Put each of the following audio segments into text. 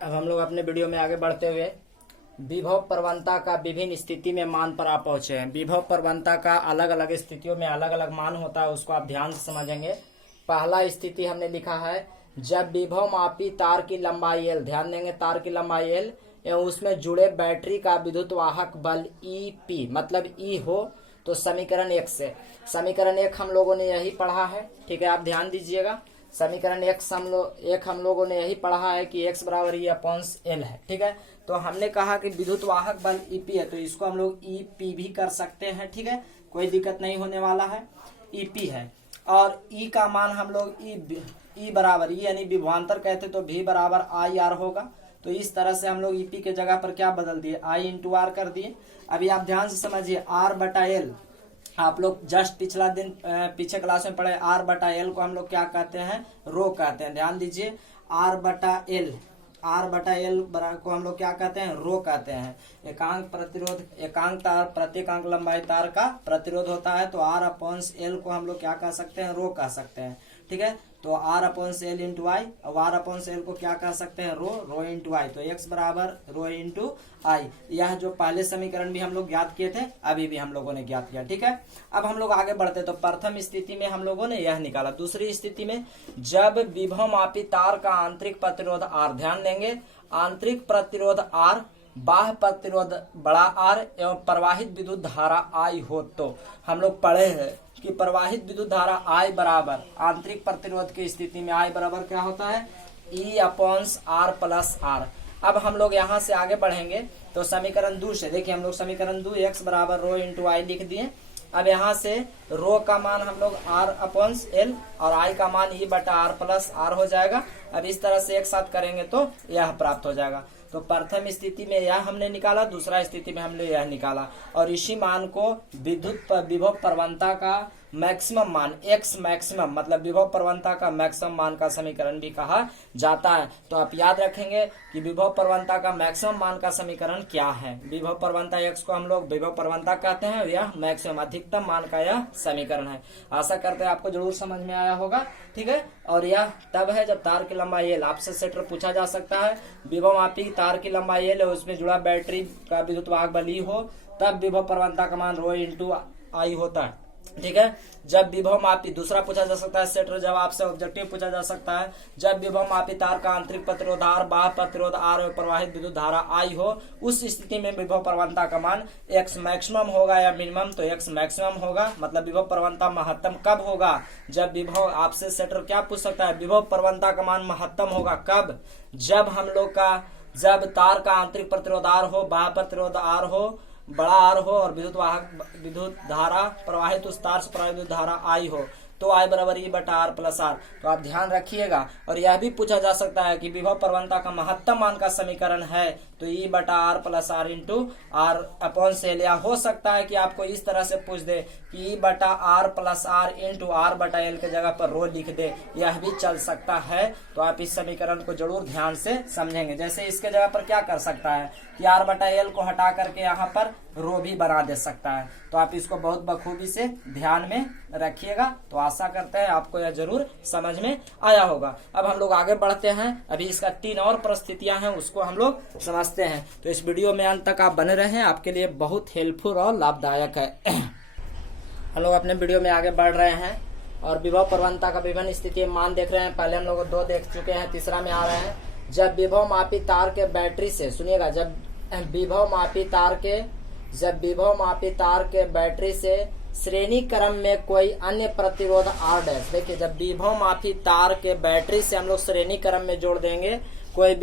अब हम लोग अपने वीडियो में आगे बढ़ते हुए विभव प्रवणता का विभिन्न स्थिति में मान पर आप पहुंचे हैं। विभव प्रवणता का अलग अलग स्थितियों में अलग अलग मान होता है, उसको आप ध्यान से समझेंगे। पहला स्थिति हमने लिखा है जब विभव मापी तार की लंबाई एल, ध्यान देंगे तार की लंबाई एल एवं उसमें जुड़े बैटरी का विद्युत वाहक बल ई पी मतलब ई हो तो समीकरण 1 से, समीकरण 1 हम लोगों ने यही पढ़ा है, ठीक है। आप ध्यान दीजिएगा, समीकरण 1 हम लोगों ने यही पढ़ा है कि x बराबर ई अपॉन एल है, ठीक है। तो हमने कहा कि विद्युत वाहक बल ईपी है तो इसको हम लोग ईपी भी कर सकते हैं, ठीक है, कोई दिक्कत नहीं होने वाला है। ईपी है और ई का मान हम लोग ई बराबर ई यानी विभवांतर कहते तो v बराबर आई आर होगा। तो इस तरह से हम लोग ईपी के जगह पर क्या बदल दिए, आई इंटू आर कर दिए। अभी आप ध्यान से समझिए, आर बटा एल आप लोग जस्ट पिछला दिन पीछे क्लास में पढ़े, आर बटा एल को हम लोग क्या कहते हैं, रो कहते हैं। ध्यान दीजिए, आर बटा एल को हम लोग क्या कहते हैं, रो कहते हैं। एकांक प्रतिरोध, एकांक तार प्रत्येकांक लंबाई तार का प्रतिरोध होता है तो आर अपॉन एल को हम लोग क्या कह सकते हैं, रो कह सकते हैं, ठीक है। तो आर अपॉन एल इंटू आई, और आर अपॉन एल को क्या कह सकते हैं, रो इंटू आई। तो एक्स बराबर रो इंटू आई। यह जो पहले समीकरण भी हम लोग ज्ञात किए थे अभी भी हम लोगों ने ज्ञात किया, ठीक है। अब हम लोग आगे बढ़ते तो प्रथम स्थिति में हम लोगों ने यह निकाला। दूसरी स्थिति में जब विभव मापी तार का आंतरिक प्रतिरोध आर, ध्यान देंगे आंतरिक प्रतिरोध आर, बाह्य प्रतिरोध बड़ा आर एवं प्रवाहित विद्युत धारा आई हो, तो हम लोग पढ़े हैं कि प्रवाहित विद्युत धारा आई बराबर आंतरिक प्रतिरोध की स्थिति में आई बराबर क्या होता है, E upon R plus R. अब हम लोग यहाँ से आगे बढ़ेंगे तो समीकरण 2 से देखिए, हम लोग समीकरण 2 एक्स बराबर रो इंटू आई लिख दिए। अब यहाँ से रो का मान हम लोग आर अपॉन एल और आई का मान ई बटा आर प्लस आर हो जाएगा। अब इस तरह से एक साथ करेंगे तो यह प्राप्त हो जाएगा। तो प्रथम स्थिति में यह हमने निकाला, दूसरा स्थिति में हमने यह निकाला और इसी मान को विद्युत विभव प्रवणता का मैक्सिमम मान, एक्स मैक्सिमम मतलब विभव प्रवणता का मैक्सिमम मान का समीकरण भी कहा जाता है। तो आप याद रखेंगे कि विभव प्रवणता का मैक्सिमम मान का समीकरण क्या है। विभव प्रवणता एक्स को हम लोग विभव प्रवणता कहते हैं और यह मैक्सिमम अधिकतम मान का यह समीकरण है। आशा करते हैं आपको जरूर समझ में आया होगा, ठीक है। और यह तब है जब तार की लंबाई एल, आपसे सेटर पूछा जा सकता है विभव मापी तार की लंबाई एल है उसमें जुड़ा बैटरी का विद्युत वाहक बल ई हो, तब विभव प्रवणता का मान रो इंटू आई होता है, ठीक है। जब विभव मापी, दूसरा पूछा जा सकता है सेटर, जब आपसे ऑब्जेक्टिव पूछा जा सकता है जब विभव मापी तार का आंतरिक प्रतिरोध आर, बाह्य प्रतिरोध आर और प्रवाहित विद्युत धारा आई हो, उस स्थिति में विभव प्रवणता का मान एक्स मैक्सिमम होगा या मिनिमम, तो एक्स मैक्सिमम होगा। मतलब विभव प्रवणता महत्तम कब होगा, जब विभव, आपसे सेटर क्या पूछ सकता है, विभव प्रवणता का मान महत्तम होगा कब, जब हम लोग का, जब तार का आंतरिक प्रतिरोध आर हो, बाह्य प्रतिरोध आर हो, बड़ा आर हो और विद्युत धारा प्रवाहित उस तार से प्रवाहित विद्युत धारा आई हो, तो आई बराबर ई बटा आर प्लस आर। तो आप ध्यान रखिएगा। और यह भी पूछा जा सकता है कि विभव प्रवणता का महत्तम मान का समीकरण है तो ई बटा R plus R into R upon cell, या हो सकता है कि आपको इस तरह से पूछ दे कि ई बटा R plus R into R बटा एल के जगह पर रो लिख दे, यह भी चल सकता है। तो आप इस समीकरण को जरूर ध्यान से समझेंगे। जैसे इसके जगह पर क्या कर सकता है कि आर बटा एल को हटा करके यहाँ पर रो भी बना दे सकता है। तो आप इसको बहुत बखूबी से ध्यान में रखिएगा। तो आशा करते हैं आपको यह जरूर समझ में आया होगा। अब हम लोग आगे बढ़ते हैं, अभी इसका 3 और परिस्थितियां हैं उसको हम लोग समझते हैं। तो इस वीडियो में अंत तक आप बने रहें, आपके लिए बहुत हेल्पफुल और लाभदायक है। हम लोग अपने वीडियो में आगे बढ़ रहे हैं और विभव प्रवणता का विभिन्न स्थिति मान देख रहे हैं। पहले हम लोग 2 देख चुके हैं, तीसरा में आ रहे हैं। जब विभव मापी तार के बैटरी से, सुनिएगा, जब विभव मापी तार के बैटरी से श्रेणी क्रम में कोई अन्य प्रतिरोध आर डैश, देखिए जब विभव मापी तार के बैटरी से हम लोग श्रेणी क्रम में जोड़ देंगे कोई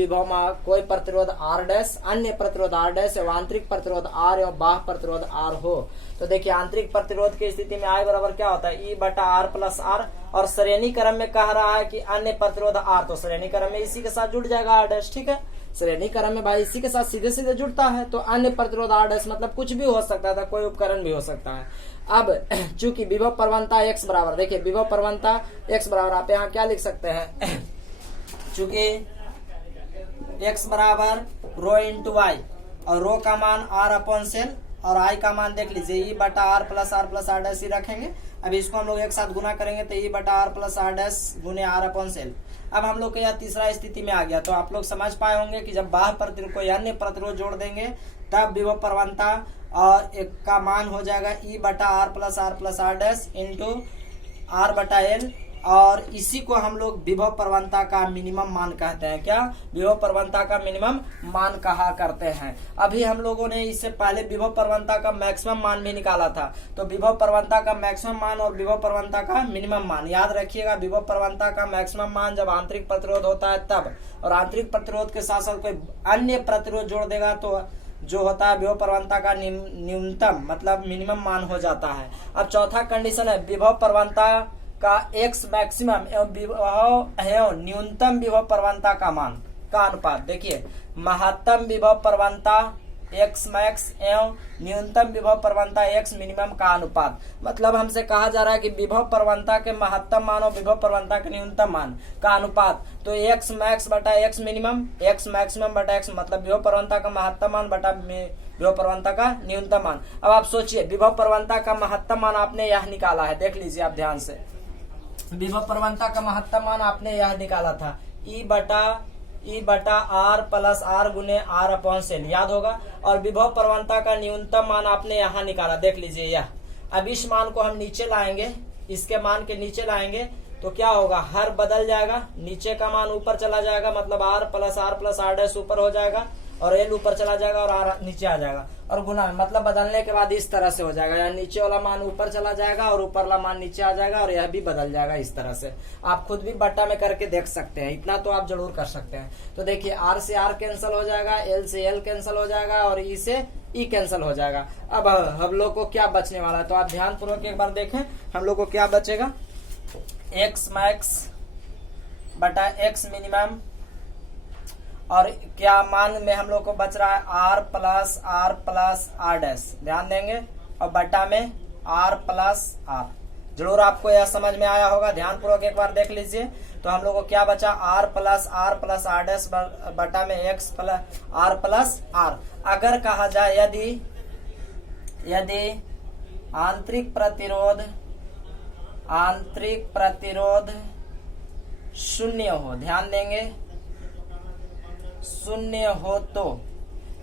प्रतिरोध आर डैश, अन्य प्रतिरोध आर डैश एवं आंतरिक प्रतिरोध आर एवं बाह्य प्रतिरोध आर हो, तो देखिए आंतरिक प्रतिरोध की स्थिति में आई बराबर क्या होता है, ई बटा आर प्लस आर। और श्रेणी क्रम में कह रहा है कि अन्य प्रतिरोध आर, तो श्रेणी क्रम में इसी के साथ जुड़ जाएगा आर डैश, ठीक है। श्रेणी क्रम में भाई इसी के साथ सीधे सीधे जुड़ता है, तो अन्य प्रतिरोध आर डैश मतलब कुछ भी हो सकता था, कोई उपकरण भी हो सकता है। अब चूंकि विभव प्रवणता एक्स बराबर, देखिए विभव प्रवणता एक्स बराबर आप यहाँ क्या लिख सकते हैं, चूंकि एक्स बराबर रो इंटू वाई और रो का मान आर अपॉन सेल और आई का मान देख लीजिए ई बटा आर प्लस आर डैश ही रखेंगे। अब इसको हम लोग एक साथ गुना करेंगे तो ई बटा आर प्लस आर डैश गुने आर अपॉन सेल। अब हम लोग के यहाँ तीसरा स्थिति में आ गया, तो आप लोग समझ पाए होंगे कि जब बाह्य प्रतिरोध कोई अन्य प्रतिरोध जोड़ देंगे तब विभव प्रवणता और एक का मान हो जाएगा ई बटा R plus R dash into R बटा एल, और इसी को हम लोग विभव प्रवणता का मिनिमम मान कहते हैं। क्या? विभव प्रवणता का मिनिमम मान कहा करते हैं। अभी हम लोगों ने इससे पहले विभव प्रवणता का मैक्सिमम मान भी निकाला था, तो विभव प्रवणता का मैक्सिमम मान और विभव प्रवणता का मिनिमम मान याद रखिएगा। विभव प्रवणता का मैक्सिमम मान जब आंतरिक प्रतिरोध होता है तब, और आंतरिक प्रतिरोध के साथ साथ कोई अन्य प्रतिरोध जोड़ देगा तो जो होता है विभव प्रवणता का न्यूनतम मतलब मिनिमम मान हो जाता है। अब चौथा कंडीशन है विभव प्रवणता का एक्स मैक्सिमम एवं न्यूनतम विभव प्रवणता का मान का अनुपात। देखिए, महत्तम विभव प्रवणता एक्स मैक्स एवं न्यूनतम विभव प्रवणता एक्स मिनिमम का अनुपात, मतलब हमसे कहा जा रहा है कि विभव प्रवणता के महत्तम मान और विभव प्रवणता के न्यूनतम मान का अनुपात, तो एक्स मैक्स बटा एक्स मिनिमम, एक्स मैक्सिमम बटा एक्स मतलब विभव प्रवणता का महत्तम मान बटा विभव प्रवणता का न्यूनतम मान। अब आप सोचिए, विभव प्रवणता का महत्तम मान आपने यह निकाला है, देख लीजिए आप ध्यान से। विभव प्रवणता का महत्तम मान आपने यह निकाला था ई बटा आर प्लस आर गुने आर अपॉन सेल, याद होगा। और विभव प्रवणता का न्यूनतम मान आपने यहाँ निकाला, देख लीजिए यह। अब इस मान को हम नीचे लाएंगे, इसके मान के नीचे लाएंगे तो क्या होगा, हर बदल जाएगा, नीचे का मान ऊपर चला जाएगा, मतलब आर प्लस आर डैश ऊपर हो जाएगा और एल ऊपर चला जाएगा और आर नीचे आ जाएगा, और गुना मतलब बदलने के बाद इस तरह से हो जाएगा, यानी नीचे वाला मान ऊपर चला जाएगा और ऊपर वाला मान नीचे आ जाएगा और यह भी बदल जाएगा इस तरह से। आप खुद भी बट्टा में करके देख सकते हैं, इतना तो आप जरूर कर सकते हैं। तो देखिए, आर से आर कैंसिल हो जाएगा, एल से एल कैंसिल हो जाएगा और ई से ई कैंसिल हो जाएगा। अब हम लोग को क्या बचने वाला है, तो आप ध्यान पूर्वक एक बार देखें, हम लोग को क्या बचेगा, एक्स मैक्स बटा एक्स मिनिमम, और क्या मान में हम लोग को बच रहा है आर प्लस आर डैश, ध्यान देंगे, और बटा में आर प्लस आर। जरूर आपको यह समझ में आया होगा, ध्यान पूर्वक एक बार देख लीजिए। तो हम लोग को क्या बचा, आर प्लस आर डैश बटा में एक्स प्लस आर। अगर कहा जाए यदि आंतरिक प्रतिरोध शून्य हो, ध्यान देंगे, शून्य हो, तो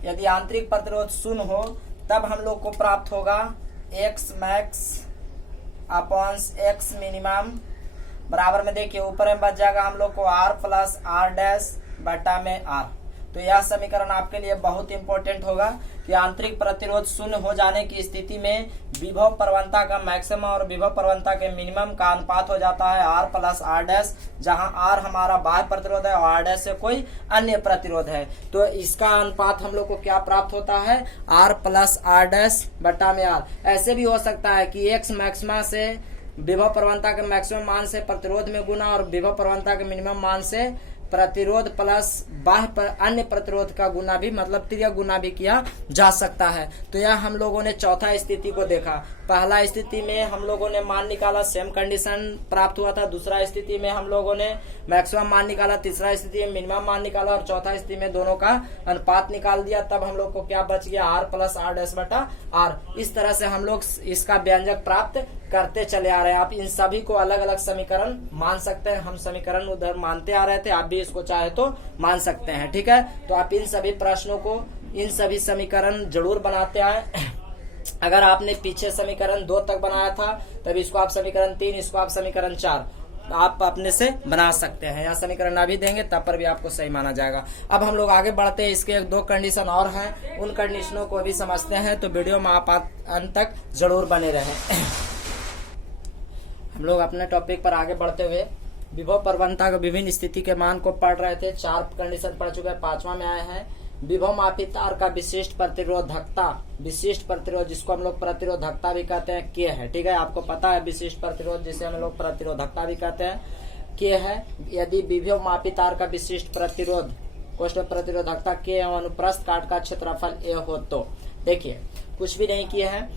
यदि आंतरिक प्रतिरोध शून्य हो तब हम लोग को प्राप्त होगा x max upon x minimum बराबर में, देखिए ऊपर में बच जाएगा हम लोग को आर प्लस आर डैश बटा में आर। तो यह समीकरण आपके लिए बहुत इंपॉर्टेंट होगा कि आंतरिक प्रतिरोध शून्य हो जाने की स्थिति में विभव प्रवणता का मैक्सिमम और विभव प्रवणता के मिनिमम का अनुपात हो जाता है आर प्लस आर डैश, जहां आर हमारा बाह्य प्रतिरोध है और आर डैश से कोई अन्य प्रतिरोध है। तो इसका अनुपात हम लोग को क्या प्राप्त होता है, आर प्लस आर डैश बटा में आर। ऐसे भी हो सकता है कि एक्स मैक्सिमा से विभव प्रवणता के मैक्सिमम मान से प्रतिरोध में गुना और विभव प्रवणता के मिनिमम मान से प्रतिरोध प्लस बाह्य अन्य प्रतिरोध का गुना भी, मतलब त्रिय गुना भी किया जा सकता है। तो यह हम लोगों ने चौथा स्थिति को देखा। पहला स्थिति में हम लोगों ने मान निकाला, सेम कंडीशन प्राप्त हुआ था। दूसरा स्थिति में हम लोगों ने मैक्सिमम मान निकाला, तीसरा स्थिति में मिनिमम मान निकाला और चौथा स्थिति में दोनों का अनुपात निकाल दिया। तब हम लोग को क्या बच गया, आर प्लस आर डैश बटा आर। इस तरह से हम लोग इसका व्यंजक प्राप्त करते चले आ रहे हैं। आप इन सभी को अलग अलग समीकरण मान सकते हैं, हम समीकरण उधर मानते आ रहे थे, आप भी इसको चाहे तो मान सकते हैं, ठीक है। तो आप इन सभी प्रश्नों को, इन सभी समीकरण जरूर बनाते आए। अगर आपने पीछे समीकरण 2 तक बनाया था तब इसको आप समीकरण 3, इसको आप समीकरण 4 आप अपने से बना सकते हैं, या समीकरण अभी देंगे तब पर भी आपको सही माना जाएगा। अब हम लोग आगे बढ़ते हैं, इसके 2 कंडीशन और हैं, उन कंडीशनों को भी समझते हैं। तो वीडियो में आप अंत तक जरूर बने रहें। हम लोग अपने टॉपिक पर आगे बढ़ते हुए विभव प्रवणता के विभिन्न स्थिति के मान को पढ़ रहे थे। 4 कंडीशन पढ़ चुके हैं, 5वां में आए हैं विभव मापी तार का विशिष्ट प्रतिरोधकता। विशिष्ट प्रतिरोध जिसको हम लोग प्रतिरोधकता भी कहते हैं, के है, ठीक है। आपको पता है विशिष्ट प्रतिरोध जिसे हम लोग प्रतिरोधकता भी कहते हैं, के है। यदि विभव मापी तार का विशिष्ट प्रतिरोध प्रतिरोधकता के एवं अनुप्रस्थ काट का क्षेत्रफल ए हो, तो देखिए कुछ भी नहीं किए हैं।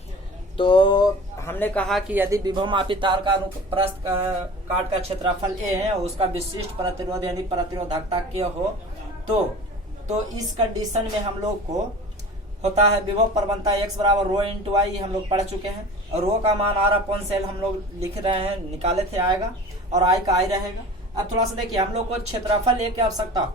तो हमने कहा कि यदि विभव मापी तार का अनुप्रस्थ काट का क्षेत्रफल ए है और उसका विशिष्ट प्रतिरोध यदि प्रतिरोधकता के हो, तो इस कंडीशन में हम लोग को होता है विभव प्रवणता x बराबर रो इंटू आई, हम लोग पढ़ चुके हैं। और रो का मान r अपॉन सेल हम लोग लिख रहे हैं, निकाले थे आएगा, और आई का आई रहेगा। अब थोड़ा सा देखिए, हम लोग को क्षेत्रफल ए की आवश्यकता,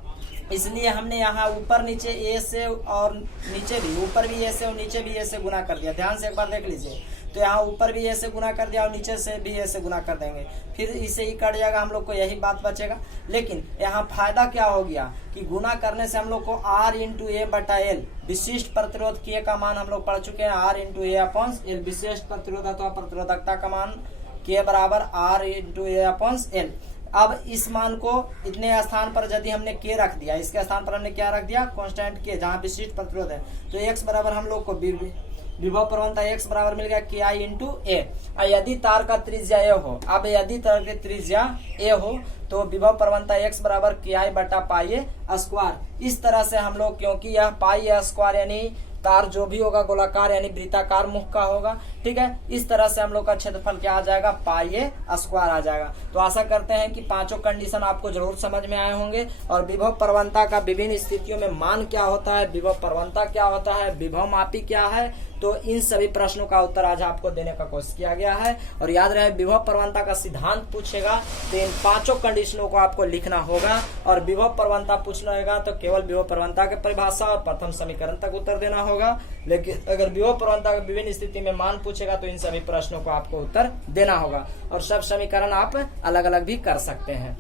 इसलिए हमने यहाँ ऊपर नीचे ए से और नीचे भी, ऊपर भी ए से और नीचे भी ए से गुना कर दिया। ध्यान से एक बार देख लीजिए, तो यहाँ ऊपर भी ए से गुना कर दिया और नीचे से भी ए से गुना कर देंगे, फिर इसे ही कट जाएगा, हम लोग को यही बात बचेगा। लेकिन यहाँ फायदा क्या हो गया कि गुना करने से हम लोग को r इंटू ए बटा एल विशिष्ट प्रतिरोध के का मान हम लोग पढ़ चुके हैं, r इंटू ए अपॉन एल विशिष्ट प्रतिरोध अथवा प्रतिरोधकता का मान के बराबर r इंटू ए अपॉन एल। अब इस मान को इतने स्थान पर यदि हमने के रख दिया, इसके स्थान पर हमने क्या रख दिया, कांस्टेंट के, जहां विशिष्ट प्रतिरोध है, तो x बराबर हम लोग को विभव प्रवणता x बराबर मिल गया के आई इंटू ए। यदि तार का त्रिज्या ए हो, अब यदि तार की त्रिज्या ए हो तो विभव प्रवणता x बराबर के आई बटा पाई ए स्क्वायर। इस तरह से हम लोग, क्योंकि यह पाई ए स्क्वायर यानी तार जो भी होगा गोलाकार यानी वृत्ताकार मुख का होगा, ठीक है, इस तरह से हम लोग का क्षेत्रफल क्या आ जाएगा, पाई ए स्क्वायर आ जाएगा। तो आशा करते हैं कि पांचों कंडीशन आपको जरूर समझ में आए होंगे। और विभव प्रवणता का विभिन्न स्थितियों में मान क्या होता है, विभव प्रवणता क्या होता है, विभव मापी क्या है, तो इन सभी प्रश्नों का उत्तर आज आपको देने का कोशिश किया गया है। और याद रहे, विभव प्रवणता का सिद्धांत पूछेगा तो इन पांचों कंडीशनों को आपको लिखना होगा, और विभव प्रवणता पूछना होगा तो केवल विभव प्रवणता की परिभाषा और प्रथम समीकरण तक उत्तर देना होगा। लेकिन अगर विभव प्रवणता की विभिन्न स्थिति में मान पूछेगा तो इन सभी प्रश्नों को आपको उत्तर देना होगा, और सब समीकरण आप अलग अलग भी कर सकते हैं।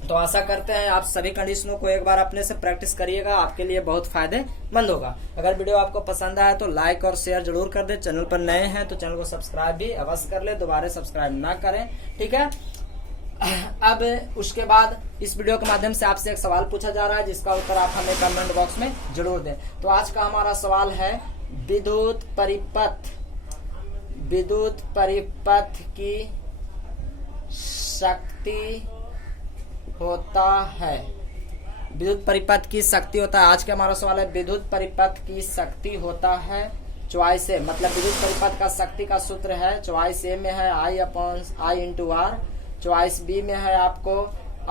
तो आशा करते हैं आप सभी कंडीशनों को एक बार अपने से प्रैक्टिस करिएगा, आपके लिए बहुत फायदेमंद होगा। अगर वीडियो आपको पसंद आया तो लाइक और शेयर जरूर कर दे। चैनल पर नए हैं तो चैनल को सब्सक्राइब भी अवश्य कर ले, दोबारा सब्सक्राइब ना करें, ठीक है। अब उसके बाद इस वीडियो के माध्यम से आपसे एक सवाल पूछा जा रहा है, जिसका उत्तर आप हमें कमेंट बॉक्स में जरूर दें। तो आज का हमारा सवाल है, विद्युत परिपथ की शक्ति होता है, विद्युत परिपथ की शक्ति होता है। आज का हमारा सवाल है, विद्युत परिपथ की शक्ति होता है। चॉइस ए, मतलब विद्युत परिपथ का शक्ति का सूत्र है, चॉइस ए में है I upon I into R, choice B में है आपको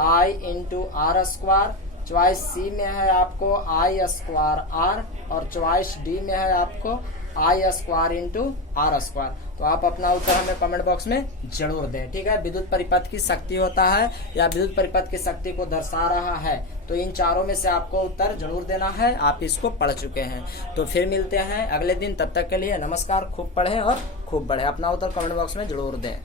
I into R square, choice C में है आपको आई स्क्वायर आर, और चॉइस डी में है आपको I square into R square. तो आप अपना उत्तर हमें कमेंट बॉक्स में जरूर दें, ठीक है। विद्युत परिपथ की शक्ति होता है या विद्युत परिपथ की शक्ति को दर्शा रहा है, तो इन चारों में से आपको उत्तर जरूर देना है। आप इसको पढ़ चुके हैं, तो फिर मिलते हैं अगले दिन। तब तक के लिए नमस्कार। खूब पढ़ें और खूब बढ़े। अपना उत्तर कमेंट बॉक्स में जरूर दें।